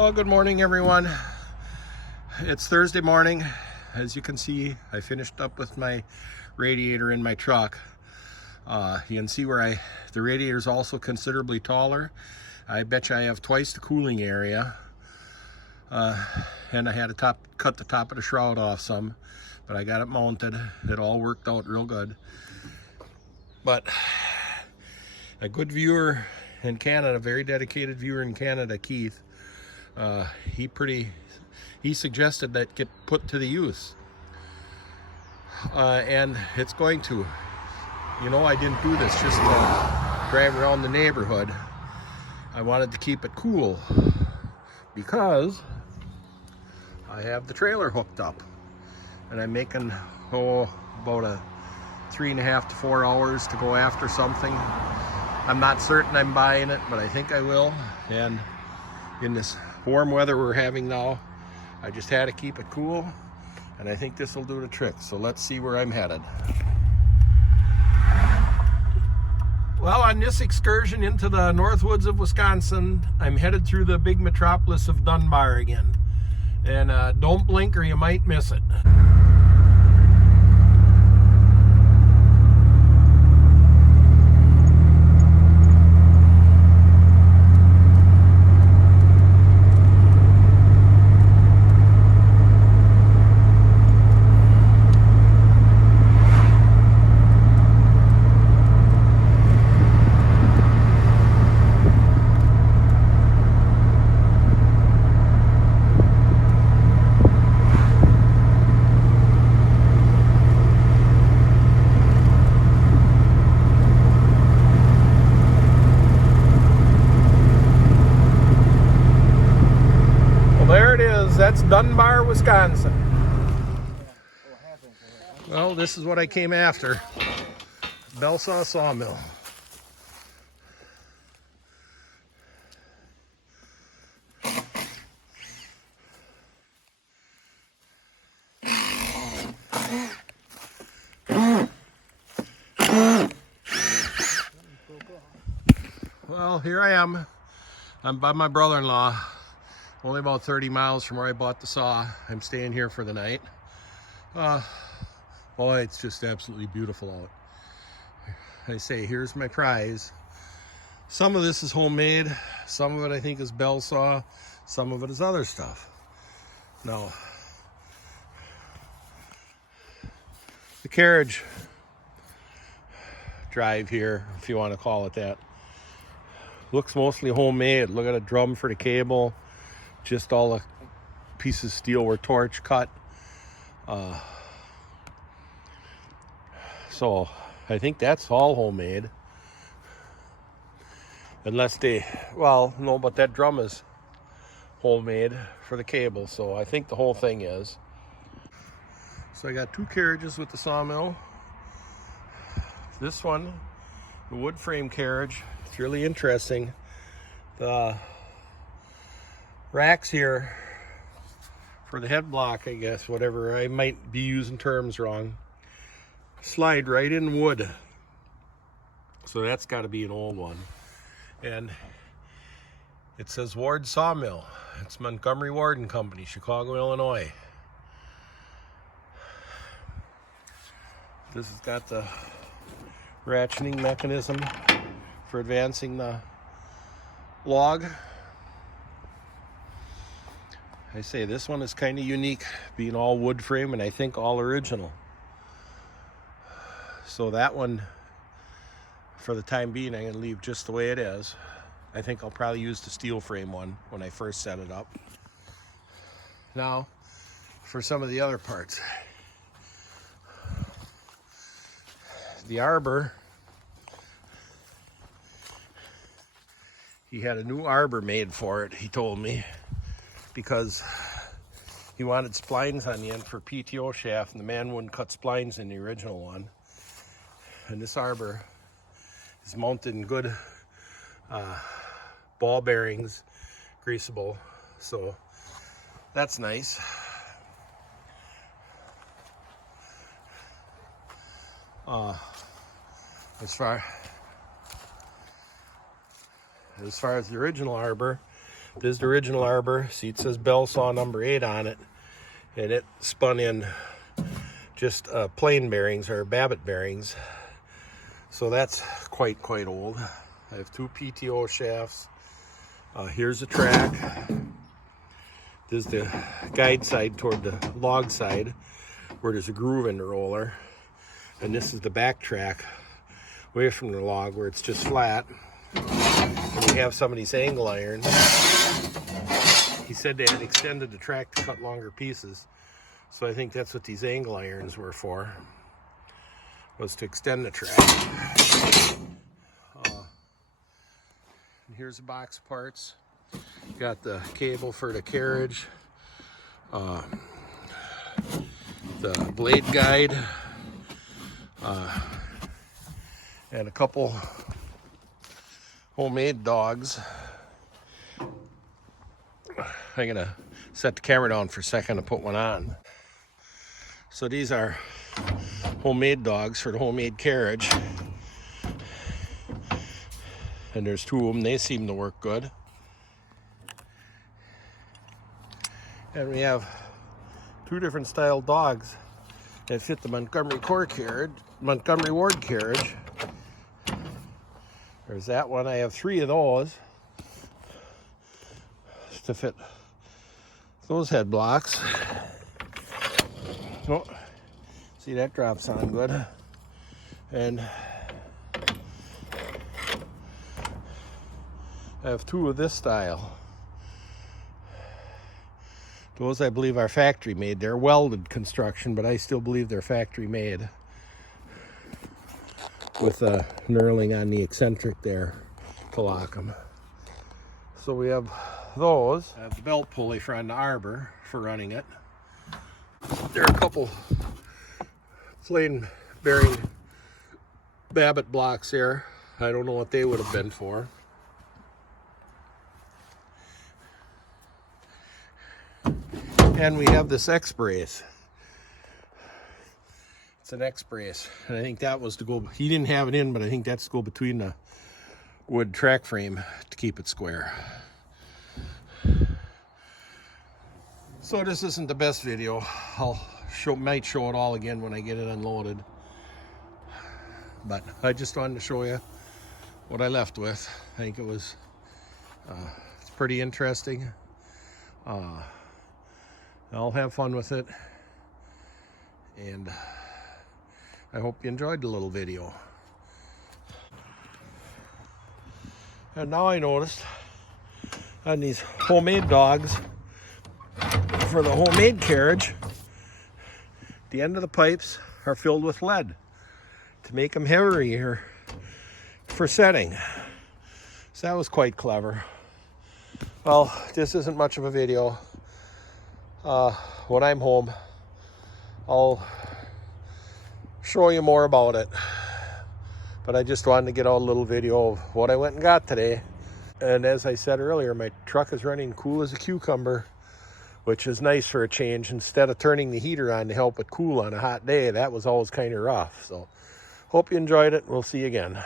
Oh, good morning, everyone. It's Thursday morning. As you can see, I finished up with my radiator in my truck. You can see where the radiator is also considerably taller. I bet you I have twice the cooling area. And I had to cut the top of the shroud off some, but I got it mounted. It all worked out real good. But a good viewer in Canada, a very dedicated viewer in Canada, Keith, he suggested that get put to the use, and it's going to. You know, I didn't do this just to drive around the neighborhood. I wanted to keep it cool because I have the trailer hooked up, and I'm making about a 3.5 to 4 hours to go after something. I'm not certain I'm buying it, but I think I will. And in this warm weather we're having now, I just had to keep it cool, and I think this will do the trick. So let's see where I'm headed. Well, on this excursion into the north woods of Wisconsin, I'm headed through the big metropolis of Dunbar again. And don't blink or you might miss it. That's Dunbar, Wisconsin. Well, this is what I came after. Belsaw Sawmill. Well, here I am. I'm by my brother-in-law. Only about 30 miles from where I bought the saw. I'm staying here for the night. Boy, it's just absolutely beautiful out. I say, here's my prize. Some of this is homemade. Some of it I think is bell saw. Some of it is other stuff. Now, the carriage drive here, if you want to call it that, looks mostly homemade. Look at a drum for the cable. Just all the pieces of steel were torch cut. So I think that's all homemade. Unless well, no, but that drum is homemade for the cable. So I think the whole thing is. So I got 2 carriages with the sawmill. This one, the wood frame carriage, it's really interesting. The racks here for the head block, I guess, whatever, I might be using terms wrong, slide right in wood. So that's got to be an old one. And it says Ward Sawmill. It's Montgomery Ward and Company, Chicago, Illinois. This has got the ratcheting mechanism for advancing the log. I say this one is kind of unique, being all wood frame and I think all original. So that one, for the time being, I'm going to leave just the way it is. I think I'll probably use the steel frame one when I first set it up. Now, for some of the other parts. The arbor, he had a new arbor made for it, he told me, because he wanted splines on the end for PTO shaft, and the man wouldn't cut splines in the original one. And this arbor is mounted in good ball bearings, greasable, so that's nice. As far as the original arbor, This is the original arbor. See, it says bell saw number 8 on it, and it spun in just plain bearings or Babbitt bearings. So that's quite old. I have 2 PTO shafts. Here's the track. This is the guide side toward the log side where there's a groove in the roller. And this is the back track away from the log where it's just flat. And we have some of these angle irons. He said they had extended the track to cut longer pieces. So I think that's what these angle irons were for, was to extend the track. And here's a box of parts. Got the cable for the carriage, the blade guide, and a couple homemade dogs. I'm gonna set the camera down for a second to put one on. So these are homemade dogs for the homemade carriage. And there's 2 of them. They seem to work good. And we have 2 different style dogs that fit the Montgomery Ward carriage. There's that one. I have 3 of those to fit those head blocks. Oh, see, that drops on good. And I have 2 of this style. Those I believe are factory made. They're welded construction, but I still believe they're factory made. With a knurling on the eccentric there to lock them. So we have those. I have the belt pulley for on the arbor for running it. There are a couple plain bearing Babbitt blocks here. I don't know what they would have been for. And we have this X brace. It's an X brace, and I think that was to go, he didn't have it in, but I think that's to go between the wood track frame to keep it square. So this isn't the best video. Might show it all again when I get it unloaded. But I just wanted to show you what I left with. I think it was, it's pretty interesting. I'll have fun with it. And I hope you enjoyed the little video. And now I noticed on these homemade dogs for the homemade carriage, the end of the pipes are filled with lead to make them heavier for setting. So that was quite clever. Well, this isn't much of a video. When I'm home, I'll show you more about it. But I just wanted to get out a little video of what I went and got today. And as I said earlier, my truck is running cool as a cucumber, which is nice for a change. Instead of turning the heater on to help it cool on a hot day, that was always kind of rough. So hope you enjoyed it. We'll see you again.